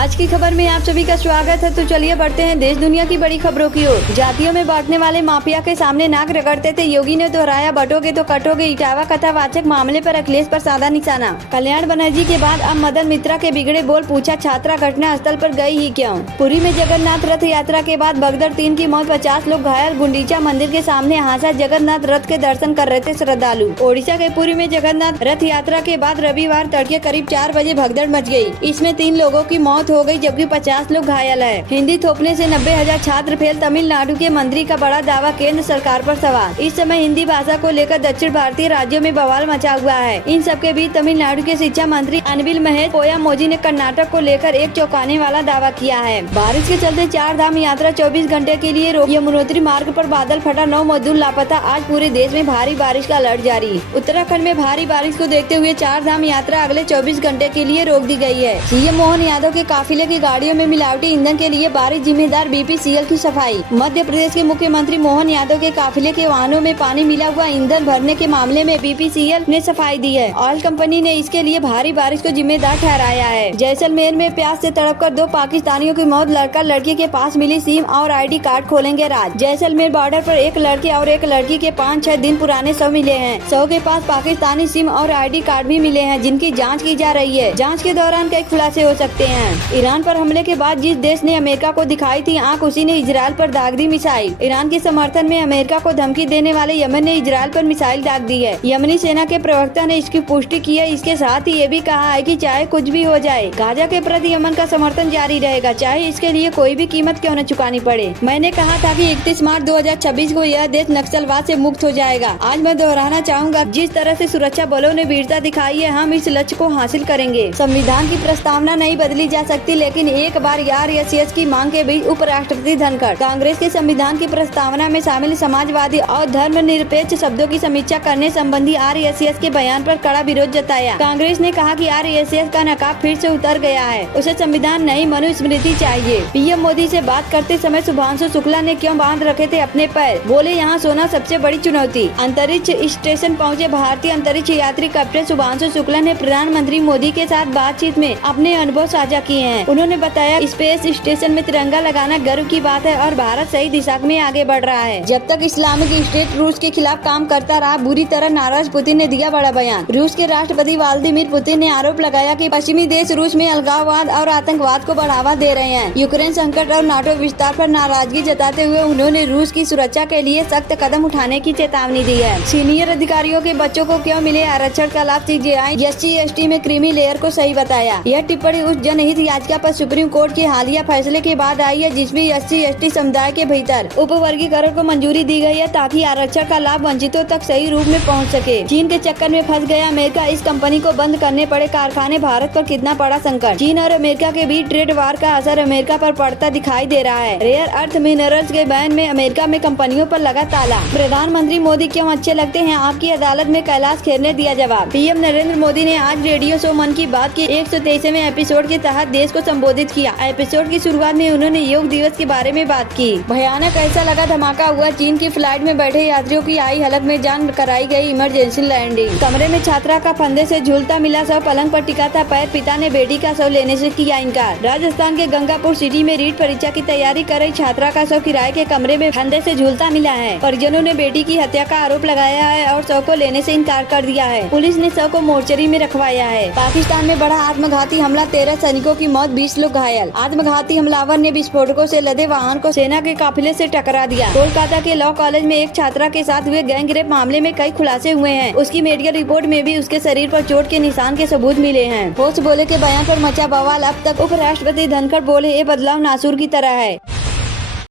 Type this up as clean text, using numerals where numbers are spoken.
आज की खबर में आप सभी का स्वागत है। तो चलिए बढ़ते हैं देश दुनिया की बड़ी खबरों की ओर। जातियों में बांटने वाले माफिया के सामने नाक रगड़ते थे योगी ने दोहराया बटोगे तो कटोगे। इटावा कथावाचक मामले पर अखिलेश पर साधा निशाना। कल्याण बनर्जी के बाद अब मदन मित्रा के बिगड़े बोल, पूछा छात्रा घटना स्थल पर गई ही क्यों। पुरी में जगन्नाथ रथ यात्रा के बाद भगदड़, 3 की मौत, 50 लोग घायल। गुंडीचा मंदिर के सामने हादसा, जगन्नाथ रथ के दर्शन कर रहे थे श्रद्धालु। ओडिशा के पुरी में जगन्नाथ रथ यात्रा के बाद रविवार तड़के करीब 4 बजे भगदड़ मच गई। इसमें 3 लोगों की मौत हो गई जबकि 50 लोग घायल है। हिंदी थोपने से 90,000 छात्र फेल, तमिलनाडु के मंत्री का बड़ा दावा, केंद्र सरकार पर सवाल। इस समय हिंदी भाषा को लेकर दक्षिण भारतीय राज्यों में बवाल मचा हुआ है। इन सबके बीच तमिलनाडु के शिक्षा मंत्री अनिल महेश पोयामोजी ने कर्नाटक को लेकर एक चौंकाने वाला दावा किया है। बारिश के चलते 4 धाम यात्रा 24 घंटे के लिए रोक। यमुनोत्री मार्ग पर बादल फटा, 9 मजदूर लापता। आज पूरे देश में भारी बारिश का अलर्ट जारी। उत्तराखंड में भारी बारिश को देखते हुए 4 धाम यात्रा अगले 24 घंटे के लिए रोक दी गई है। सीएम मोहन यादव के काफिले की गाड़ियों में मिलावटी ईंधन के लिए बारिश, जिम्मेदार बीपीसीएल की सफाई। मध्य प्रदेश के मुख्यमंत्री मोहन यादव के काफिले के वाहनों में पानी मिला हुआ ईंधन भरने के मामले में बीपीसीएल ने सफाई दी है। ऑयल कंपनी ने इसके लिए भारी बारिश को जिम्मेदार ठहराया है। जैसलमेर में प्यास से तड़पकर 2 पाकिस्तानियों की मौत, लड़का लड़की के पास मिली सिम और आईडी कार्ड खोलेंगे राज। जैसलमेर बॉर्डर पर एक लड़के और एक लड़की के 5-6 दिन पुराने शव मिले हैं। शव के पास पाकिस्तानी सिम और आईडी कार्ड भी मिले हैं जिनकी जाँच की जा रही है। जाँच के दौरान कई खुलासे हो सकते हैं। ईरान पर हमले के बाद जिस देश ने अमेरिका को दिखाई थी आंख, उसी ने इजरायल पर दाग दी मिसाइल। ईरान के समर्थन में अमेरिका को धमकी देने वाले यमन ने इजरायल पर मिसाइल दाग दी है। यमनी सेना के प्रवक्ता ने इसकी पुष्टि की है। इसके साथ ही ये भी कहा है कि चाहे कुछ भी हो जाए, गाजा के प्रति यमन का समर्थन जारी रहेगा, चाहे इसके लिए कोई भी कीमत क्यों न चुकानी पड़े। मैंने कहा था कि 31 मार्च 2026 को यह देश नक्सलवाद से मुक्त हो जाएगा। आज मैं दोहराना चाहूँगा, जिस तरह से सुरक्षा बलों ने वीरता दिखाई है, हम इस लक्ष्य को हासिल करेंगे। संविधान की प्रस्तावना नहीं बदली जा सकती, लेकिन एक बार आरएसएस की मांग के बीच उपराष्ट्रपति धनखड़। कांग्रेस के संविधान की प्रस्तावना में शामिल समाजवादी और धर्मनिरपेक्ष शब्दों की समीक्षा करने संबंधी आरएसएस के बयान पर कड़ा विरोध जताया। कांग्रेस ने कहा कि आरएसएस का नकाब फिर से उतर गया है, उसे संविधान नहीं मनुस्मृति चाहिए। पीएम मोदी से बात करते समय शुभांशु शुक्ला ने क्यों बांध रखे थे अपने पैर, बोले यहाँ सोना सबसे बड़ी चुनौती। अंतरिक्ष स्टेशन पहुँचे भारतीय अंतरिक्ष यात्री कैप्टन शुभांशु शुक्ला ने प्रधानमंत्री मोदी के साथ बातचीत में अपने अनुभव साझा किए हैं। उन्होंने बताया, स्पेस स्टेशन में तिरंगा लगाना गर्व की बात है और भारत सही दिशा में आगे बढ़ रहा है। जब तक इस्लामिक स्टेट रूस के खिलाफ काम करता रहा, बुरी तरह नाराज पुतिन ने दिया बड़ा बयान। रूस के राष्ट्रपति व्लादिमीर पुतिन ने आरोप लगाया कि पश्चिमी देश रूस में अलगाववाद और आतंकवाद को बढ़ावा दे रहे हैं। यूक्रेन संकट और नाटो विस्तार पर नाराजगी जताते हुए उन्होंने रूस की सुरक्षा के लिए सख्त कदम उठाने की चेतावनी दी है। सीनियर अधिकारियों के बच्चों को क्यों मिले आरक्षण का लाभ, सीजेआई SC/ST में क्रीमी लेयर को सही बताया। यह टिप्पणी उस जनहित याचिका पर सुप्रीम कोर्ट के हालिया फैसले के बाद आई है जिसमें SC/ST समुदाय के भीतर उपवर्गीकरण को मंजूरी दी गई है ताकि आरक्षण का लाभ वंचितों तक सही रूप में पहुंच सके। चीन के चक्कर में फंस गया अमेरिका, इस कंपनी को बंद करने पड़े कारखाने, भारत पर कितना बड़ा संकट। चीन और अमेरिका के बीच ट्रेड वार का असर अमेरिका पर पड़ता दिखाई दे रहा है। रेयर अर्थ मिनरल्स के बैन में अमेरिका में कंपनियों पर लगा ताला। प्रधानमंत्री मोदी क्यों अच्छे लगते हैं आपकी अदालत में, कैलाश खेर ने दिया जवाब। पीएम नरेंद्र मोदी ने आज रेडियो शो मन की बात के 123वें एपिसोड के तहत देश को संबोधित किया। एपिसोड की शुरुआत में उन्होंने योग दिवस के बारे में बात की। भयानक ऐसा लगा धमाका हुआ, चीन की फ्लाइट में बैठे यात्रियों की आई हलक में जान, कराई गई इमरजेंसी लैंडिंग। कमरे में छात्रा का फंदे से झूलता मिला शव, पलंग पर टिका था पैर, पिता ने बेटी का शव लेने से किया इनकार। राजस्थान के गंगापुर सिटी में रीट परीक्षा की तैयारी कर रही छात्रा का शव किराए के कमरे में फंदे से झूलता मिला है। परिजनों ने बेटी की हत्या का आरोप लगाया है और शव को लेने से इनकार कर दिया है। पुलिस ने शव को मोर्चरी में रखवाया है। पाकिस्तान में बढ़ा आत्मघाती हमला, 13 सैनिकों की मौत, 20 लोग घायल। आत्मघाती हमलावर ने विस्फोटकों से लदे वाहन को सेना के काफिले से टकरा दिया। कोलकाता के लॉ कॉलेज में एक छात्रा के साथ हुए गैंगरेप मामले में कई खुलासे हुए हैं। उसकी मेडिकल रिपोर्ट में भी उसके शरीर पर चोट के निशान के सबूत मिले हैं। होश बोले के बयान पर मचा बवाल, अब तक उपराष्ट्रपति धनखड़ बोले ये बदलाव नासूर की तरह है।